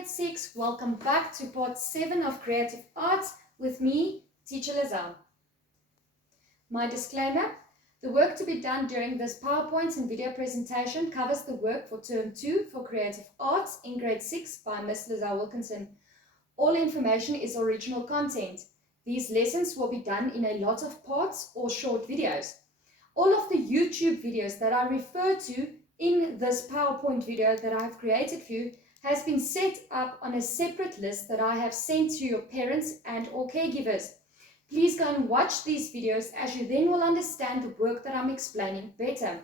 grade 6, welcome back to part 7 of Creative Arts with me, Teacher Lizelle. My disclaimer, the work to be done during this PowerPoint and video presentation covers the work for Term 2 for Creative Arts in grade 6 by Miss Lizelle Wilkinson. All information is original content. These lessons will be done in a lot of parts or short videos. All of the YouTube videos that I refer to in this PowerPoint video that I have created for you has been set up on a separate list that I have sent to your parents and or caregivers. Please go and watch these videos as you then will understand the work that I'm explaining better.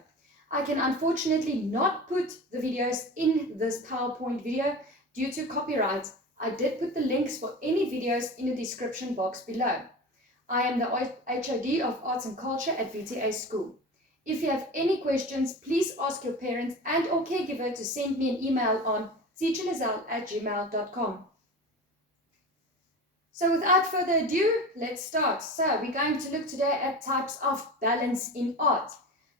I can unfortunately not put the videos in this PowerPoint video due to copyright. I did put the links for any videos in the description box below. I am the HOD of Arts and Culture at VTA School. If you have any questions, please ask your parent and or caregiver to send me an email on teacherlizelle@gmail.com. So without further ado, let's start. So we're going to look today at types of balance in art.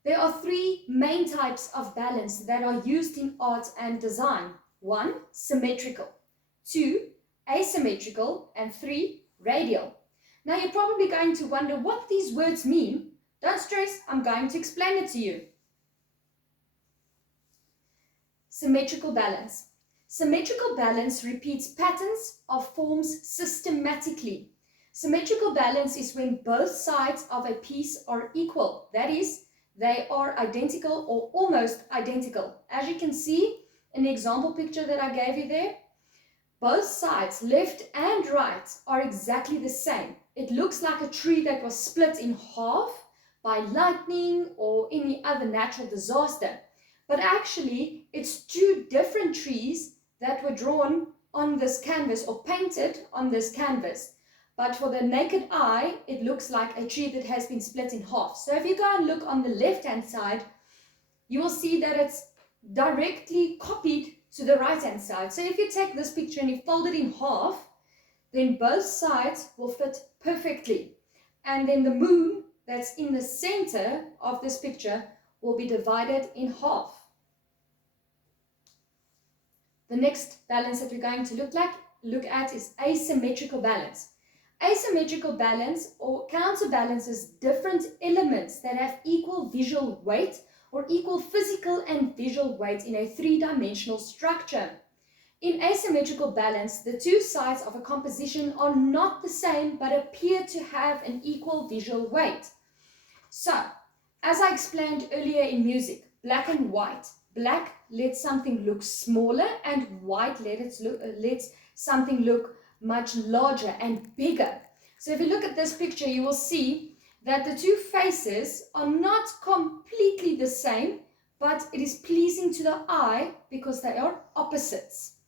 There are 3 main types of balance that are used in art and design. 1, symmetrical. 2, asymmetrical. And 3, radial. Now you're probably going to wonder what these words mean. Don't stress, I'm going to explain it to you. Symmetrical balance. Symmetrical balance repeats patterns of forms systematically. Symmetrical balance is when both sides of a piece are equal. That is, they are identical or almost identical. As you can see in the example picture that I gave you there, both sides, left and right, are exactly the same. It looks like a tree that was split in half by lightning or any other natural disaster. But actually, it's 2 different trees that were drawn on this canvas or painted on this canvas. But for the naked eye, it looks like a tree that has been split in half. So if you go and look on the left-hand side, you will see that it's directly copied to the right-hand side. So if you take this picture and you fold it in half, then both sides will fit perfectly. And then the moon that's in the center of this picture will be divided in half. The next balance that we're going to look at is asymmetrical balance. Asymmetrical balance or counterbalances different elements that have equal visual weight or equal physical and visual weight in a 3-dimensional structure. In asymmetrical balance, the 2 sides of a composition are not the same but appear to have an equal visual weight. So, as I explained earlier in music, black and white. Black lets something look smaller and white lets something look much larger and bigger. So if you look at this picture, you will see that the 2 faces are not completely the same, but it is pleasing to the eye because they are opposites.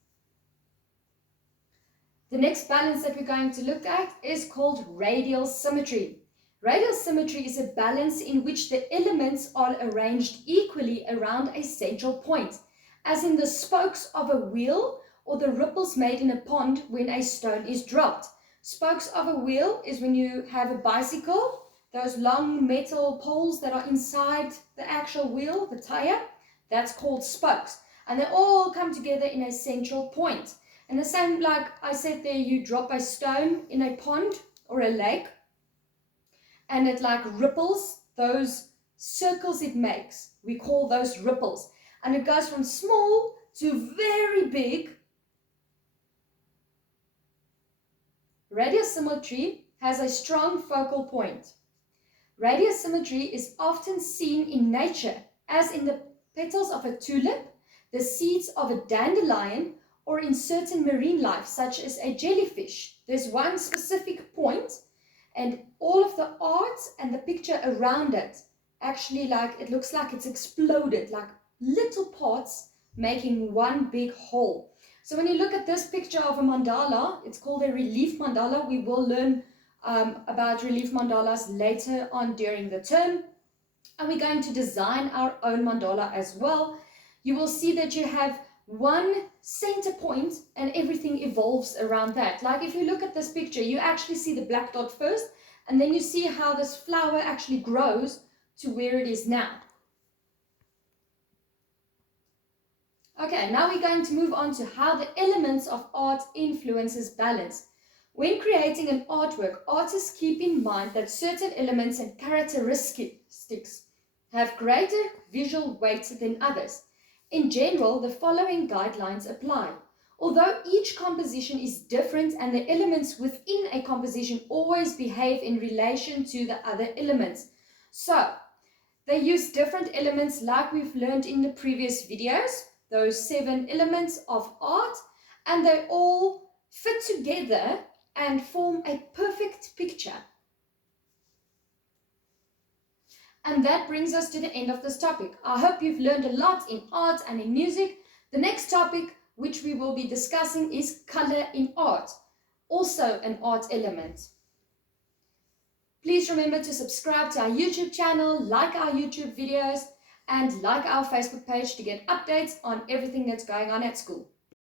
The next balance that we're going to look at is called radial symmetry. Radial symmetry is a balance in which the elements are arranged equally around a central point, as in the spokes of a wheel or the ripples made in a pond when a stone is dropped. Spokes of a wheel is when you have a bicycle, those long metal poles that are inside the actual wheel, the tire, that's called spokes. And they all come together in a central point. And the same, like I said there, you drop a stone in a pond or a lake, and it like ripples, those circles it makes. We call those ripples. And it goes from small to very big. Radial symmetry has a strong focal point. Radial symmetry is often seen in nature, as in the petals of a tulip, the seeds of a dandelion, or in certain marine life, such as a jellyfish. There's one specific point, and all of the art and the picture around it actually, like, it looks like it's exploded, like little parts making one big whole. So when you look at this picture of a mandala, it's called a relief mandala. We will learn about relief mandalas later on during the term. And we're going to design our own mandala as well. You will see that you have one center point and everything evolves around that. Like if you look at this picture, you actually see the black dot first, and then you see how this flower actually grows to where it is now. Okay, now we're going to move on to how the elements of art influences balance. When creating an artwork, artists keep in mind that certain elements and characteristics have greater visual weight than others. In general, the following guidelines apply. Although each composition is different and the elements within a composition always behave in relation to the other elements. So, they use different elements like we've learned in the previous videos, those 7 elements of art, and they all fit together and form a perfect picture. And that brings us to the end of this topic. I hope you've learned a lot in art and in music. The next topic which we will be discussing is color in art, also an art element. Please remember to subscribe to our YouTube channel, like our YouTube videos, and like our Facebook page to get updates on everything that's going on at school.